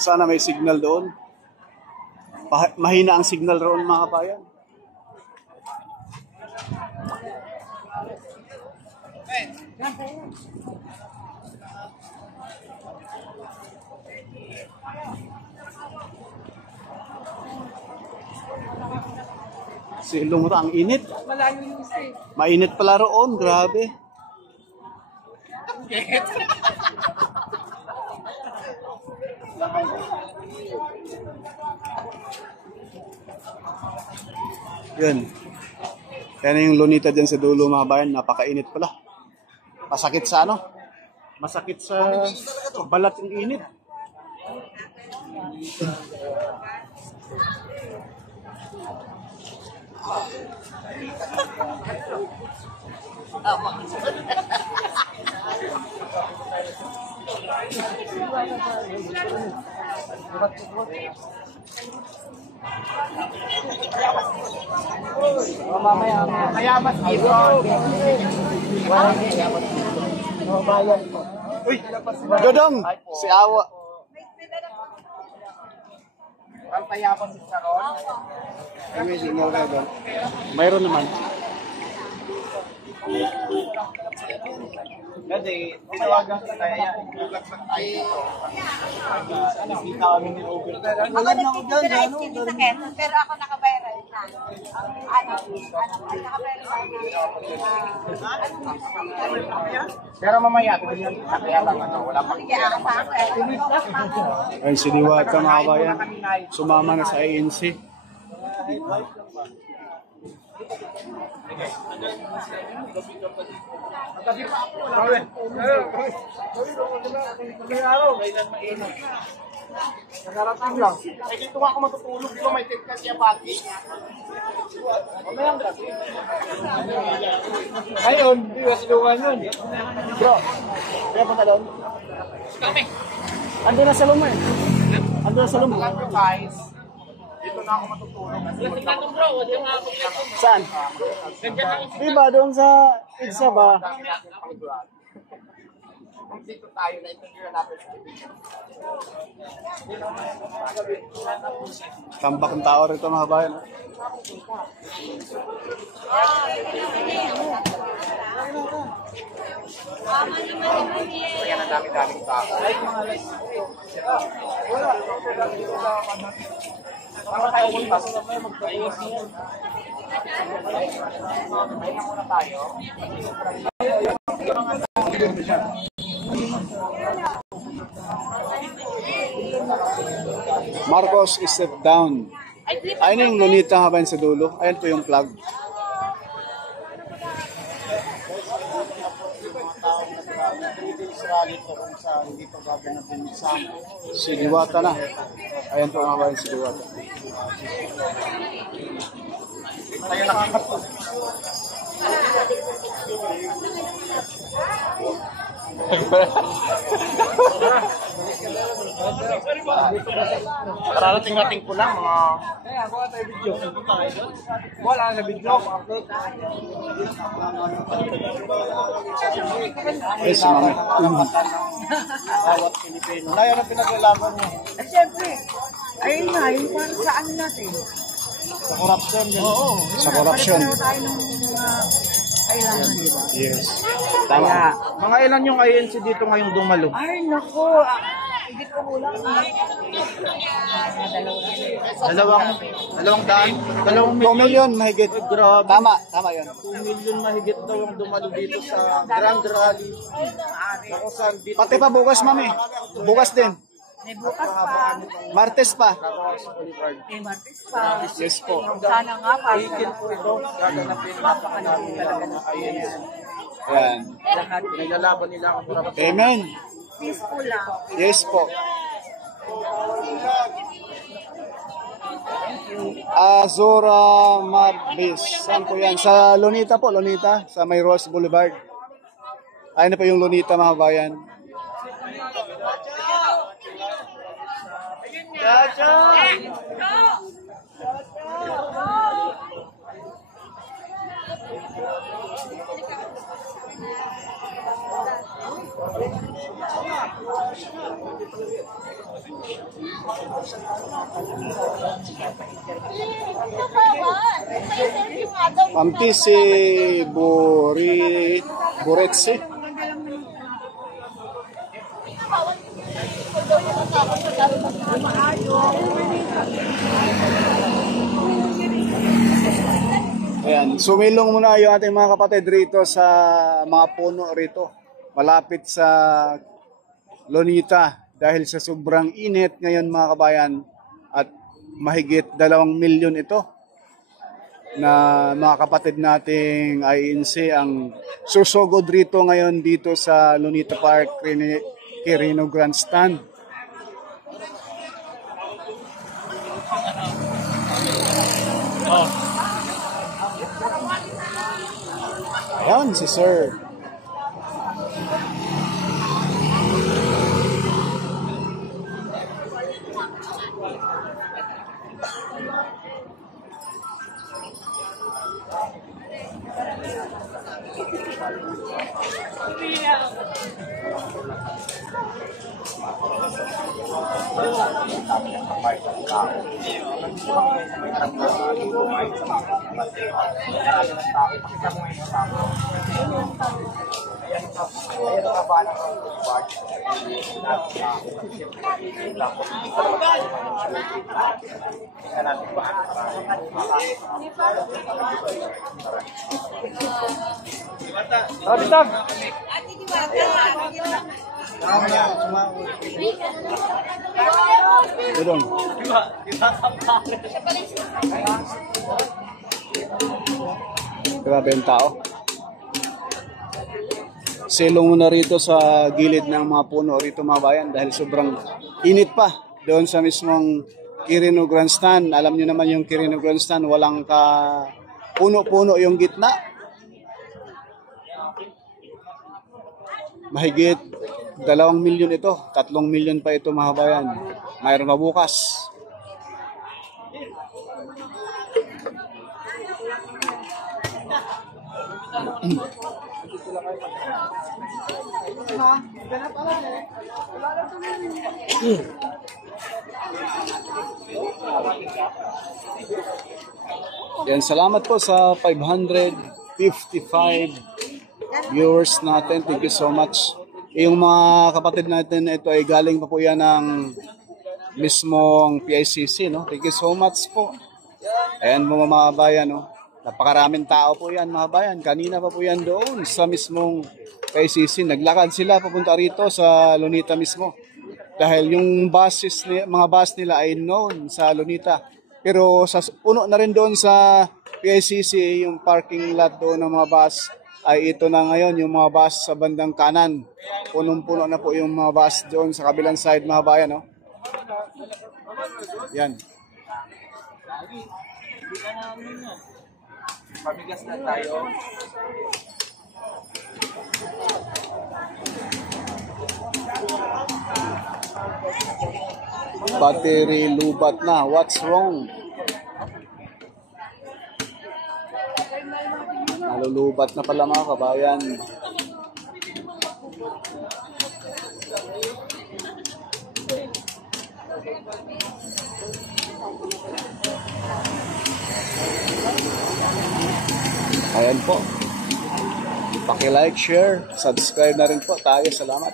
Sana may signal doon. Mahina ang signal roon mga kabayan. Silong mo ang init. Malayo yung isa eh. Mainit pala roon, grabe. Yun. Yan yung lunita dyan sa dulo mga bayan. Napakainit pala. Masakit sa ano? Masakit sa balat yung init. Mamaya, kayabat dito. Uy, Dodong, si Awa. Ang payabat sa ron. Mayroon naman. Kasi, tinawagan ko kaya ibulat lang tayo ito. Nakita kami ni Over. Ako nag-picture ice cream sa Quezon, pero ako nakaviral na. Pero mamaya, kaya lang wala pa. Ay, si Diwata mga kabayan. Sumama na sa ANC. Nakarating lang. Ay, dito ako matutulog. Di ba may tent ka siya pati? Mamayang gabi. Ngayon, di ba silungan yun? Bro, kaya pa ka doon? Kami. Ando na sa lumo eh. Ando na sa lumo. Guys, dito na ako matutulog. Saan? Diba doon sa Idsa ba? Dito tayo na interview natin sa Tambak ng tao rito mga bayan. Kaya na dami-daming tao. Wala tayo punta. Mag-ayos niya. May na muna tayo. Marcos step down. Ayun yung lunita nga ba sa dulo? Ayun po yung flag. Si Diwata na. Ayun po nga ba si Diwata. Tayo nakakapos. Kararating-rating ko lang mga... Kaya, kuha tayo video. Wala na video. Yes, mami. Bawat Pilipino. Layo na pinaglalaban niya. At syempre, ayun na, yung para sa ano natin. Sa corruption. Oo. Sa corruption. Para tayo ng kailangan, di ba? Yes. Kaya, mga ilan yung INC dito ngayong dumalo? Ay, nako. Hindi ko kulang. Dalawang daan? 2 million mahigit. Grabe. Tama yun. 2 million mahigit daw yung dumalo dito sa Grand Rally. Ako saan dito. Pati pa bukas, mami. Bukas din. May bukas pa. Martes pa. May martes pa. Yes po. Sana nga pa. Weekend po ito. Gaganapin Napakalaki talaga ng INC. Ayan. lahat. Naglalaban nila ang corruption. Amen. Peaceful lang. Yes po. Azura Marbis. Saan po yan? Sa Lunita po, Lunita. Sa May Rose Boulevard. Ayun na po yung Lunita mga bayan. Pampisi Buretsi. Ayan, sumilong muna yung ating mga kapatid rito sa mga puno rito. Malapit sa Lonita dahil sa sobrang init ngayon mga kabayan at mahigit 2 milyon ito na mga kapatid nating INC ang susugod rito ngayon dito sa Lonita Park, Quirino Grandstand. Ayan si Sir. Udong. Grabe yung tao. Silong muna rito sa gilid ng mga puno rito mga bayan dahil sobrang init pa doon sa mismong Quirino Grandstand. Alam niyo naman yung Quirino Grandstand, walang ka puno-puno yung gitna. Mahigit 2 milyon ito, 3 milyon pa ito mga bayan. Mayroon pa bukas. Yan, salamat po sa 555 viewers natin. Thank you so much. Yung mga kapatid natin, ito ay galing pa po yan ng mismong PICC, no? Thank you so much po. Ayan mga bayan, no? Napakaraming tao po yan mga bayan. Kanina pa po yan doon sa mismong PICC. Naglakad sila papunta rito sa Lonita mismo. Dahil yung buses, mga bus nila ay known sa Lonita. Pero sa puno na rin doon sa PICC, yung parking lot doon ng mga bus, ay ito na ngayon, yung mga bus sa bandang kanan. Punong-puno na po yung mga bus doon sa kabilang side mga bayan. No? Yan. Pamigas na tayo. Battery lubat na. What's wrong? Nalulubat na pala mga kabayan. Ayan po. Paki-like, share, subscribe na rin po tayo. Salamat.